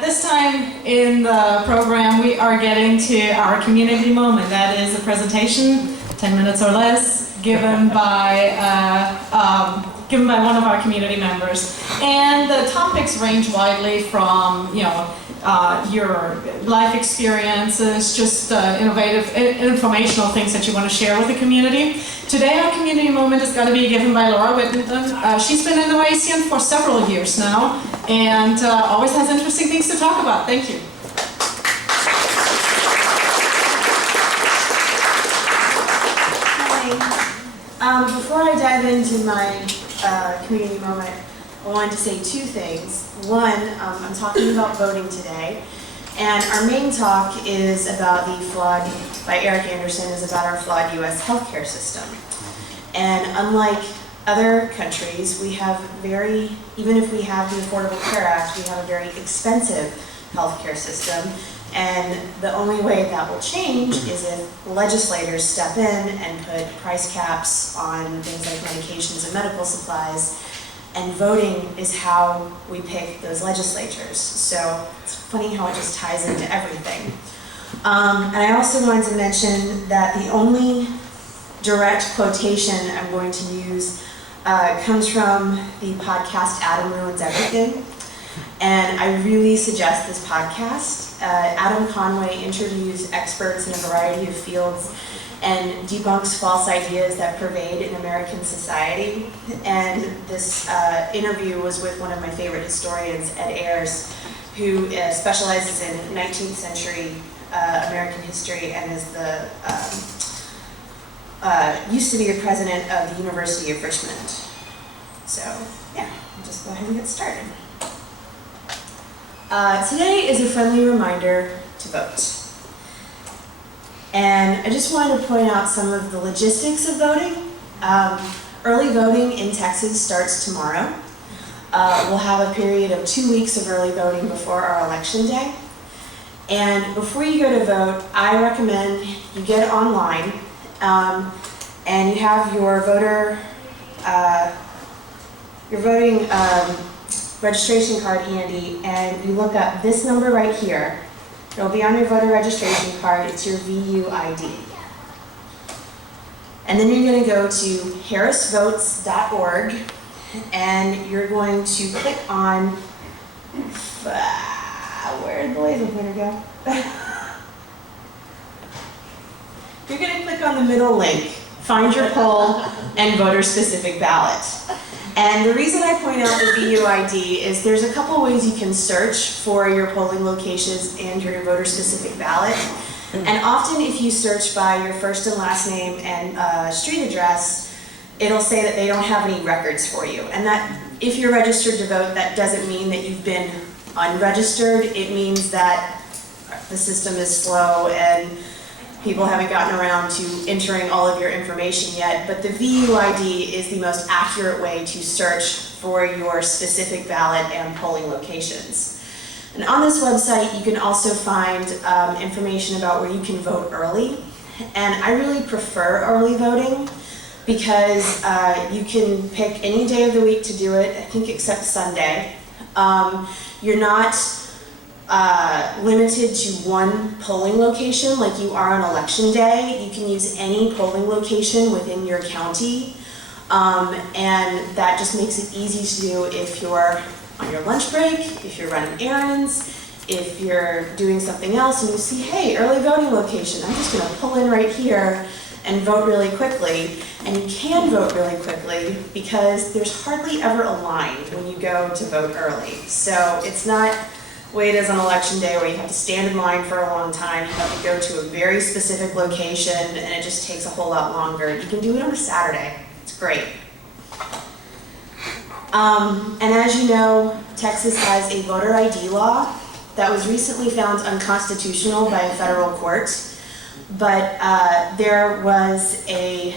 This time in the program, we are getting to our community moment. That is a presentation, 10 minutes or less, given by one of our community members. And the topics range widely from, your life experiences, just innovative, informational things that you want to share with the community. Today, our community moment is going to be given by Laura Whittenton. She's been in the Oasis for several years now, and always has interesting things to talk about. Thank you. Hi. Before I dive into my community moment, I wanted to say two things. One, I'm talking about voting today, and our main talk is about by Eric Anderson, is about our flawed U.S. healthcare system. And unlike other countries, we have even if we have the Affordable Care Act, we have a very expensive healthcare system. And the only way that will change is if legislators step in and put price caps on things like medications and medical supplies. And voting is how we pick those legislatures. So it's funny how it just ties into everything. And I also wanted to mention that the only direct quotation I'm going to use comes from the podcast Adam Ruins Everything. And I really suggest this podcast. Adam Conway interviews experts in a variety of fields and debunks false ideas that pervade in American society. And this interview was with one of my favorite historians, Ed Ayers, who specializes in 19th century American history and is used to be the president of the University of Richmond. So yeah, I'll just go ahead and get started. Today is a friendly reminder to vote. And I just wanted to point out some of the logistics of voting. Early voting in Texas starts tomorrow. We'll have a period of 2 weeks of early voting before our election day. And before you go to vote, I recommend you get online and you have your voting registration card handy, and you look up this number right here. It'll be on your voter registration card. It's your VU ID. And then you're going to go to harrisvotes.org, and you're going to click on, where did the laser pointer go? You're going to click on the middle link, find your poll, and voter-specific ballot. And the reason I point out the VU ID is there's a couple ways you can search for your polling locations and your voter-specific ballot. And often if you search by your first and last name and street address, it'll say that they don't have any records for you. And that if you're registered to vote, that doesn't mean that you've been unregistered. It means that the system is slow and people haven't gotten around to entering all of your information yet, but the VU ID is the most accurate way to search for your specific ballot and polling locations. And on this website, you can also find information about where you can vote early. And I really prefer early voting because you can pick any day of the week to do it, I think except Sunday. You're not limited to one polling location like you are on election day. You can use any polling location within your county, and that just makes it easy to do if you're on your lunch break, if you're running errands, if you're doing something else and you see, hey, early voting location, I'm just going to pull in right here and vote really quickly. And you can vote really quickly because there's hardly ever a line when you go to vote early. So it's not the way it is on election day where you have to stand in line for a long time, you have to go to a very specific location, and it just takes a whole lot longer. You can do it on a Saturday. It's great. And as you know, Texas has a voter ID law that was recently found unconstitutional by a federal court, but there was a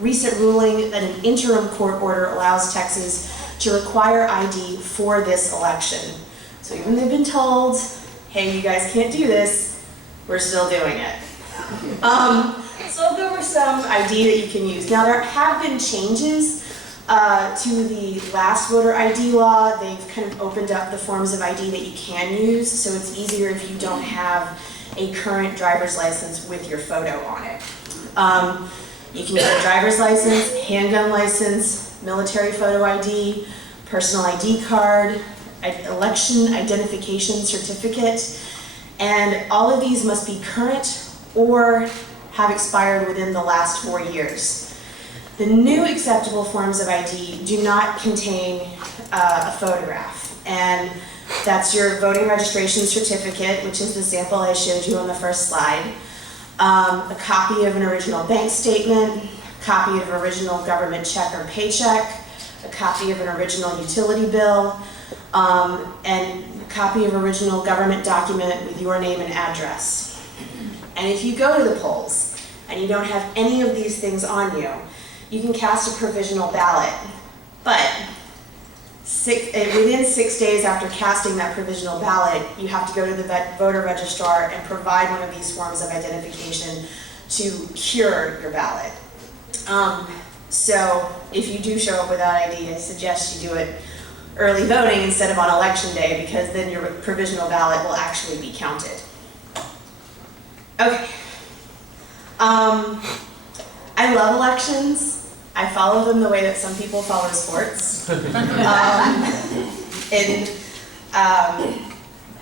recent ruling that an interim court order allows Texas to require ID for this election. So even though they've been told, hey, you guys can't do this, we're still doing it. So I'll go over some ID that you can use. Now there have been changes To the last voter ID law, they've kind of opened up the forms of ID that you can use, so it's easier if you don't have a current driver's license with your photo on it. You can use a driver's license, handgun license, military photo ID, personal ID card, election identification certificate, and all of these must be current or have expired within the last 4 years. The new acceptable forms of ID do not contain a photograph, and that's your voting registration certificate, which is the sample I showed you on the first slide, a copy of an original bank statement, a copy of original government check or paycheck, a copy of an original utility bill, and a copy of original government document with your name and address. And if you go to the polls and you don't have any of these things on you, you can cast a provisional ballot, but within 6 days after casting that provisional ballot, you have to go to the voter registrar and provide one of these forms of identification to cure your ballot. So if you do show up without ID, I suggest you do it early voting instead of on election day, because then your provisional ballot will actually be counted. Okay. I love elections. I follow them the way that some people follow sports.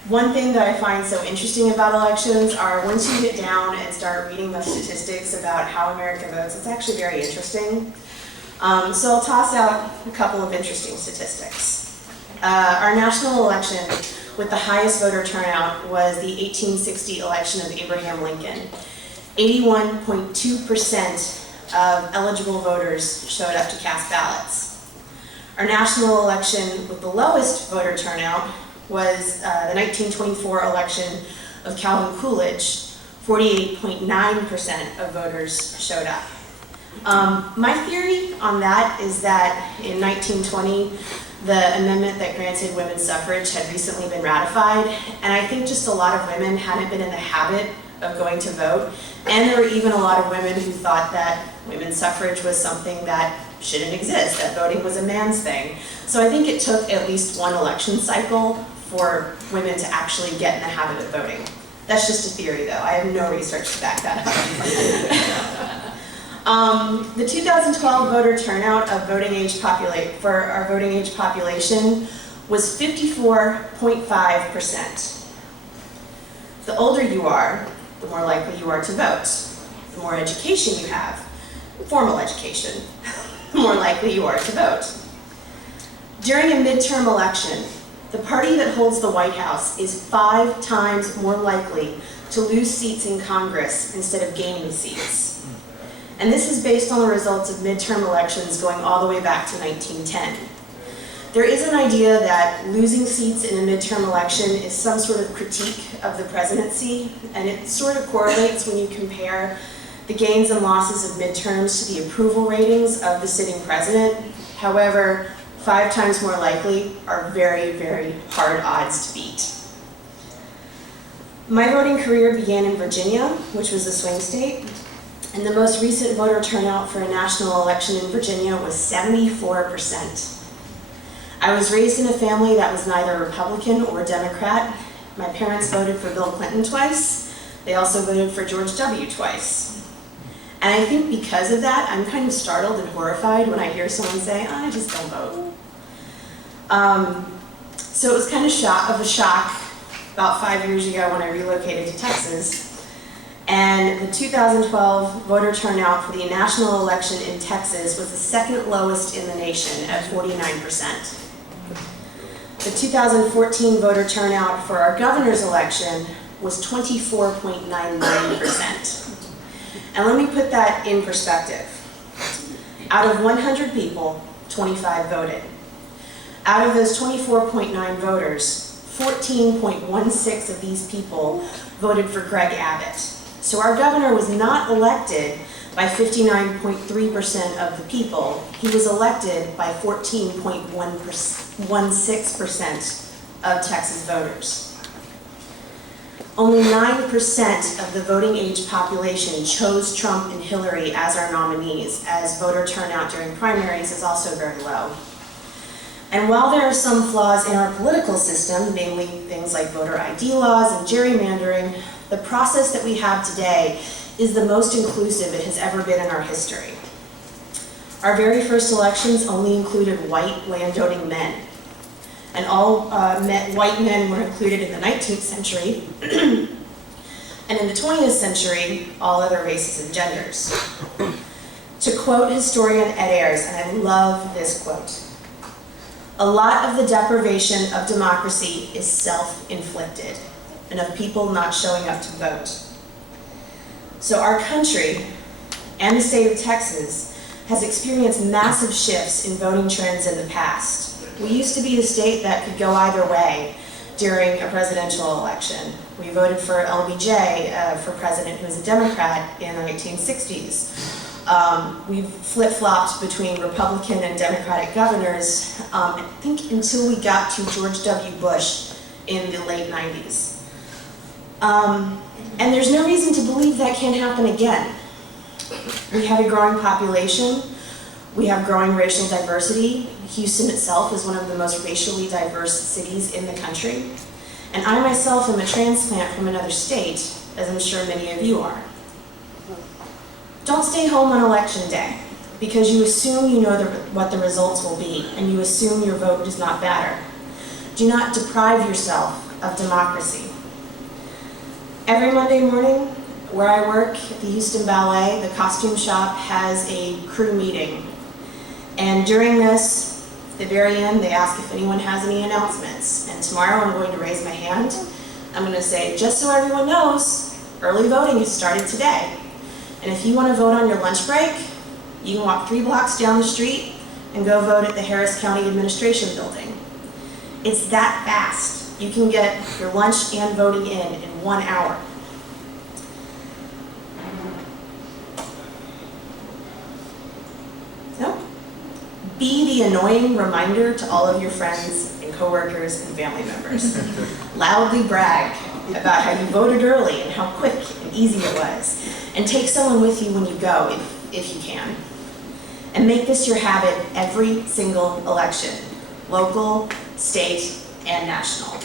One thing that I find so interesting about elections are once you get down and start reading the statistics about how America votes, it's actually very interesting. So I'll toss out a couple of interesting statistics. Our national election with the highest voter turnout was the 1860 election of Abraham Lincoln. 81.2% of eligible voters showed up to cast ballots. Our national election with the lowest voter turnout was the 1924 election of Calvin Coolidge. 48.9% of voters showed up. My theory on that is that in 1920, the amendment that granted women's suffrage had recently been ratified, and I think just a lot of women hadn't been in the habit of going to vote, and there were even a lot of women who thought that women's suffrage was something that shouldn't exist, that voting was a man's thing. So I think it took at least one election cycle for women to actually get in the habit of voting. That's just a theory though, I have no research to back that up. The 2012 voter turnout of for our voting age population was 54.5%. The older you are, the more likely you are to vote. The more education you have, formal education, the more likely you are to vote. During a midterm election, the party that holds the White House is 5 times more likely to lose seats in Congress instead of gaining seats. And this is based on the results of midterm elections going all the way back to 1910. There is an idea that losing seats in a midterm election is some sort of critique of the presidency, and it sort of correlates when you compare the gains and losses of midterms to the approval ratings of the sitting president. However, 5 times more likely are very, very hard odds to beat. My voting career began in Virginia, which was a swing state, and the most recent voter turnout for a national election in Virginia was 74%. I was raised in a family that was neither Republican or Democrat. My parents voted for Bill Clinton twice. They also voted for George W. twice. And I think because of that, I'm kind of startled and horrified when I hear someone say, I just don't vote. So it was kind of a shock about 5 years ago when I relocated to Texas. And the 2012 voter turnout for the national election in Texas was the second lowest in the nation at 49%. The 2014 voter turnout for our governor's election was 24.99%. And let me put that in perspective. Out of 100 people, 25 voted. Out of those 24.9 voters, 14.16 of these people voted for Greg Abbott. So our governor was not elected by 59.3% of the people. He was elected by 14.16% of Texas voters. Only 9% of the voting age population chose Trump and Hillary as our nominees, as voter turnout during primaries is also very low. And while there are some flaws in our political system, namely things like voter ID laws and gerrymandering, the process that we have today is the most inclusive it has ever been in our history. Our very first elections only included white landowning men. And all white men were included in the 19th century. And in the 20th century, all other races and genders. To quote historian Ed Ayers, and I love this quote, "A lot of the deprivation of democracy is self-inflicted, and of people not showing up to vote." So our country, and the state of Texas, has experienced massive shifts in voting trends in the past. We used to be a state that could go either way during a presidential election. We voted for LBJ for president, who was a Democrat in the 1960s. We've flip-flopped between Republican and Democratic governors, I think until we got to George W. Bush in the late 90s. And there's no reason to believe that can't happen again. We have a growing population. We have growing racial diversity. Houston itself is one of the most racially diverse cities in the country. And I myself am a transplant from another state, as I'm sure many of you are. Don't stay home on election day because you assume you know what the results will be and you assume your vote does not matter. Do not deprive yourself of democracy. Every Monday morning, where I work at the Houston Ballet, the costume shop has a crew meeting. And during this, at the very end, they ask if anyone has any announcements. And tomorrow I'm going to raise my hand. I'm going to say, just so everyone knows, early voting has started today. And if you want to vote on your lunch break, you can walk 3 blocks down the street and go vote at the Harris County Administration Building. It's that fast. You can get your lunch and voting in 1 hour. So, be the annoying reminder to all of your friends and coworkers and family members. Loudly brag about how you voted early and how quick and easy it was. And take someone with you when you go, if you can. And make this your habit every single election, local, state, and national.